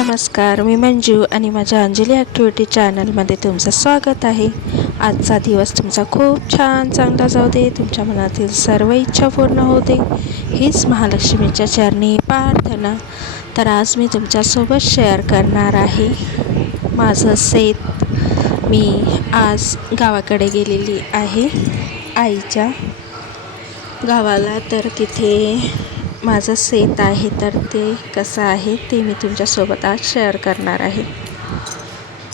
नमस्कार मी मंजू आणि माझ्या अंजली ॲक्टिव्हिटी चॅनलमध्ये तुमचं स्वागत आहे. आजचा दिवस तुमचा खूप छान चांगला जाऊ दे तुमच्या मनातील सर्व इच्छा पूर्ण होऊ दे. हीच महालक्ष्मीच्या चरणी प्रार्थना. तर आज मी तुमच्यासोबत शेअर करणार आहे. माझं शेत मी आज गावाकडे गेलेली आहे. आईच्या गावाला तर तिथे माझं शेत आहे तर ते कसं आहे ते मी तुमच्यासोबत आज शेअर करणार आहे.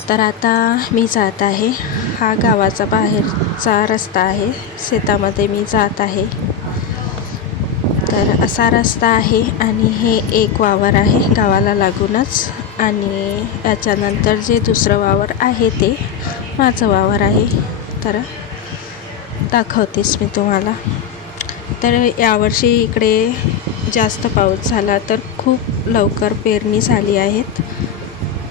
तर आता मी जात आहे. हा गावाचा बाहेरचा रस्ता आहे. शेतामध्ये मी जात आहे. तर असा रस्ता आहे आणि हे एक वावर आहे गावाला लागूनच. आणि याच्यानंतर जे दुसरं वावर आहे ते माझं वावर आहे. तर दाखवतेच मी तुम्हाला. तर यावर्षी इकडे जास्त पाऊस झाला तर खूप लवकर पेरणी झाली आहेत.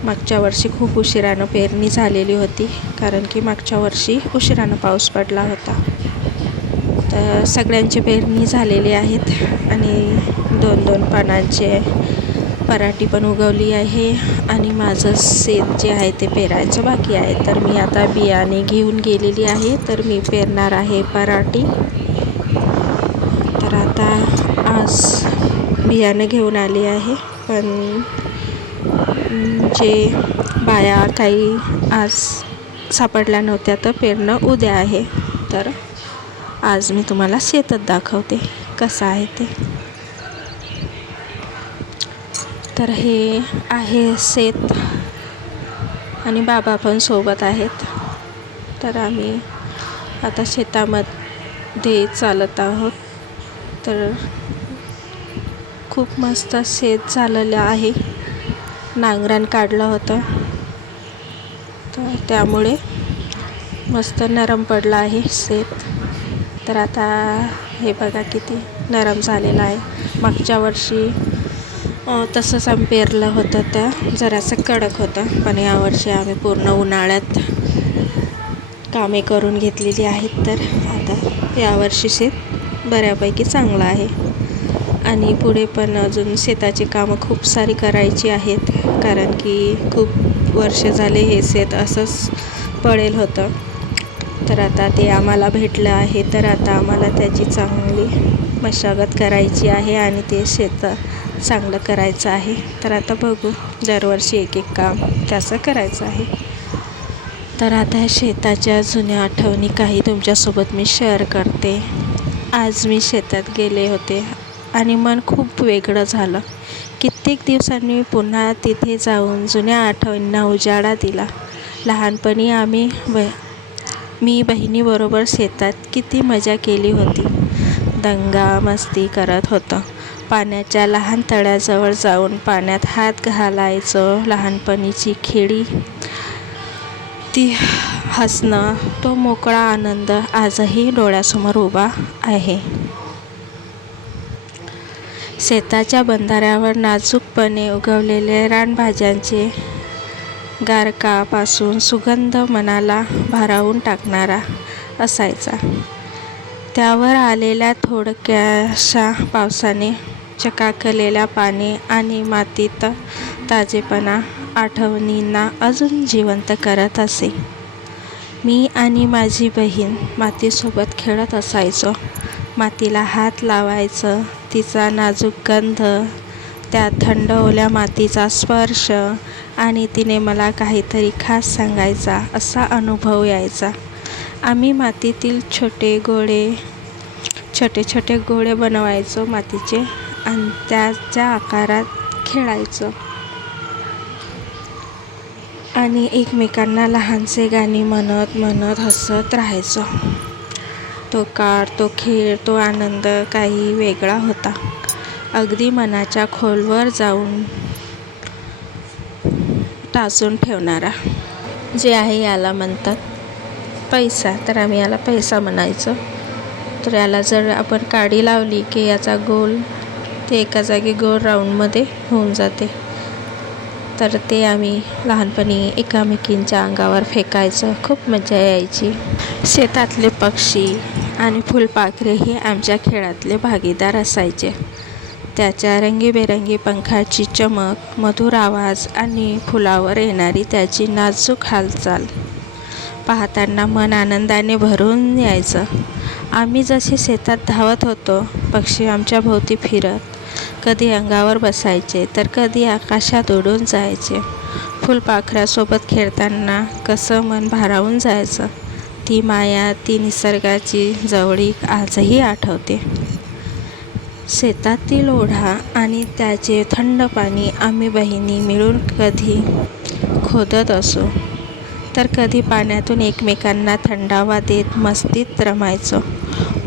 मागच्या वर्षी खूप उशिरानं पेरणी झालेली होती कारण की मागच्या वर्षी उशिरानं पाऊस पडला होता. तर सगळ्यांची पेरणी झालेली आहेत आणि दोन दोन पानांचे पराठी पण उगवली आहे आणि माझं शेत जे आहे ते पेरायचं बाकी आहे. तर मी आता बियाणे घेऊन गेलेली आहे तर मी पेरणार आहे पराठी. तर आता आज बियाणं घेऊन आली आहे. पण जे बाया काही आज सापडल्या नव्हत्या तर पेरणं उद्या आहे. तर आज मी तुम्हाला शेतात दाखवते कसं आहे ते. तर हे आहे शेत आणि बाबा पण सोबत आहेत. तर आम्ही आता शेतामध्ये चालत आहोत. तर खूप मस्त शेत झालेलं आहे. नांगरान काढलं होतं. तर त्यामुळे मस्त नरम पडलं आहे शेत. तर आता हे बघा किती नरम झालेलं आहे. मागच्या वर्षी तसंच आम्ही पेरलं होतं तर जरासं कडक होतं पण यावर्षी आम्ही पूर्ण उन्हाळ्यात कामे करून घेतलेली आहेत. तर आता यावर्षी शेत बऱ्यापैकी चांगलं आहे. आणि पुढे पण अजून शेताची कामं खूप सारी करायची आहेत कारण की खूप वर्ष झाले हे शेत असंच पडेल होतं. तर आता ते आम्हाला भेटलं आहे तर आता आम्हाला त्याची चांगली मशागत करायची आहे आणि ते शेत चांगलं करायचं आहे. तर आता बघू दरवर्षी एक एक काम त्याचं करायचं आहे. तर आता ह्या शेताच्या जुन्या आठवणी काही तुमच्यासोबत मी शेअर करते. आज मी शेतात गेले होते. आणि मन खूप वेगळं झालं. कित्येक दिवसांनी पुन्हा तिथे जाऊन जुन्या आठवणींना उजाळा दिला. लहानपणी आम्ही ब मी बहिणीबरोबर शेतात किती मजा केली होती. दंगा मस्ती करत होतं. पाण्याच्या लहान तळ्याजवळ जाऊन पाण्यात हात घालायचं लहानपणीची खेळी ती हसणं तो मोकळा आनंद आजही डोळ्यासमोर उभा आहे. शेताच्या बंधाऱ्यावर नाजूकपणे उगवलेले रानभाज्यांचे गारकापासून सुगंध मनाला भारावून टाकणारा असायचा. त्यावर आलेल्या थोडक्याशा पावसाने चकाकलेल्या पाणी आणि मातीत ताजेपणा आठवणींना अजून जिवंत करत असे. मी आणि माझी बहीण मातीसोबत खेळत असायचो. मातीला हात लावायचं तिचा नाजूक गंध त्या थंड ओल्या मातीचा स्पर्श आणि तिने मला काहीतरी खास सांगायचा असा अनुभव यायचा. आम्ही मातीतील छोटे गोळे छोटे छोटे गोळे बनवायचो मातीचे आणि त्याच्या आकारात खेळायचो. आणि एकमेकांना लहानसे गाणी म्हणत म्हणत हसत राहायचो. तो काळ तो खेळ तो आनंद काही वेगळा होता. अगदी मनाच्या खोलवर जाऊन टाचून ठेवणारा. जे आहे याला म्हणतात पैसा. तर आम्ही याला पैसा म्हणायचो. तर याला जर आपण काडी लावली की याचा गोल ते एका जागी गोल राऊंडमध्ये होऊन जाते. तर ते आम्ही लहानपणी एकामेकींच्या अंगावर फेकायचं. खूप मजा यायची. शेतातले पक्षी आणि फुलपाखरे हे आमच्या खेळातले भागीदार असायचे. त्याच्या रंगीबेरंगी पंखाची चमक मधुर आवाज आणि फुलावर येणारी त्याची नाजूक हालचाल पाहताना मन आनंदाने भरून यायचं. आम्ही जसे शेतात धावत होतो पक्षी आमच्या भोवती फिरत कधी अंगावर बसायचे तर कधी आकाशात उडून जायचे. फुलपाखरासोबत खेळताना कसं मन भारावून जायचं? ती माया ती निसर्गाची जवळीक आजही आठवते. शेतातील ओढा आणि त्याचे थंड पाणी आम्ही बहिणी मिळून कधी खोदत असो तर कधी पाण्यातून एकमेकांना थंडावा देत मस्तीत रमायचो.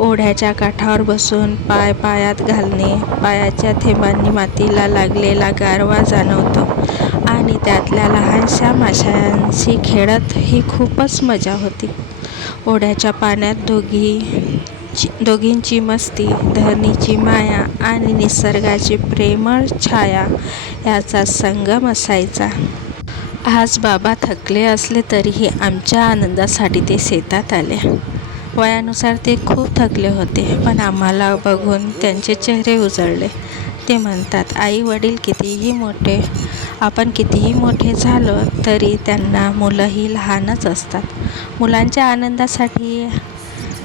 ओढ्याच्या काठावर बसून पाय पायात घालणे पायाच्या थेंबांनी मातीला लागलेला गारवा जाणवतो. आणि त्यातल्या लहानशा माशांशी खेळत ही खूपच मजा होती. ओढ्याच्या पाण्यात दोघी दोघींची मस्ती धरणीची माया आणि निसर्गाची प्रेमळ छाया याचा संगम असायचा. आज बाबा थकले असले तरीही आमच्या आनंदासाठी ते शेतात आले. वयानुसार ते खूप थकले होते पण आम्हाला बघून त्यांचे चेहरे उजळले. ते म्हणतात आई वडील कितीही मोठे आपण कितीही मोठे झालो तरी त्यांना मुलंही लहानच असतात. मुलांच्या आनंदासाठी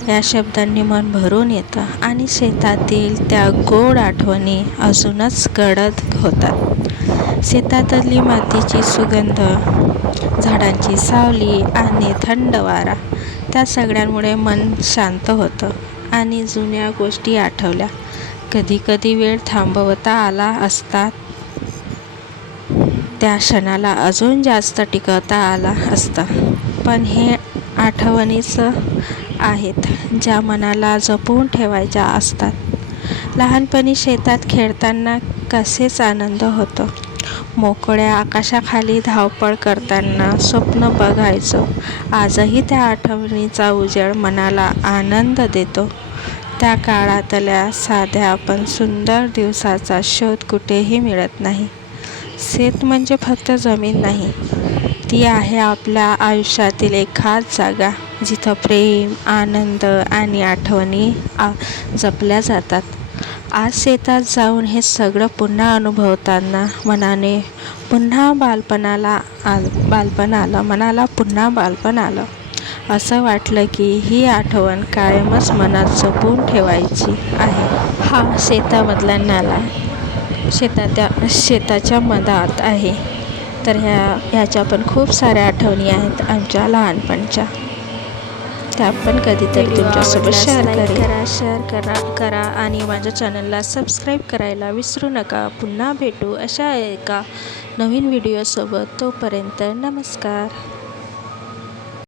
या शब्दांनी मन भरून येतं आणि शेतातील त्या गोड आठवणी अजूनच गडद होतात. शेतातली मातीची सुगंध झाडांची सावली आणि थंड वारा त्या सगळ्यांमुळे मन शांत होतं आणि जुन्या गोष्टी आठवल्या. कधी कधी वेळ थांबवता आला असता त्या क्षणाला अजून जास्त टिकवता आला असता. पण हे आठवणीच आहेत ज्या मनाला जपून ठेवायच्या असतात. लहानपणी शेतात खेळताना कसेच आनंद होतो. मोकळ्या आकाशाखाली धावपळ करताना स्वप्न बघायचो. आजही त्या आठवणीचा उजेड मनाला आनंद देतो. त्या काळातल्या साध्या पण सुंदर दिवसाचा शोध कुठेही मिळत नाही. शेत म्हणजे फक्त जमीन नाही. ती आहे आपल्या आयुष्यातील एक खास जागा जिथं प्रेम आनंद आणि आठवणी आ जपल्या जातात. आज शेतात जाऊन हे सगळं पुन्हा अनुभवताना मनाने पुन्हा बालपणाला आल बालपण आलं मनाला पुन्हा बालपण आलं. असं वाटलं की ही आठवण कायमच मनात जपून ठेवायची आहे. हा शेतामधला नाला शेताच्या शेताच्या मधात आहे. तर ह्या ह्याच्या पण खूप साऱ्या आठवणी आहेत आमच्या लहानपणच्या. त्या पण कधीतरी तुमच्यासोबत शेअर करा शेअर करा करा आणि माझ्या चॅनलला सबस्क्राईब करायला विसरू नका. पुन्हा भेटू अशा एका नवीन व्हिडिओसोबत तोपर्यंत नमस्कार.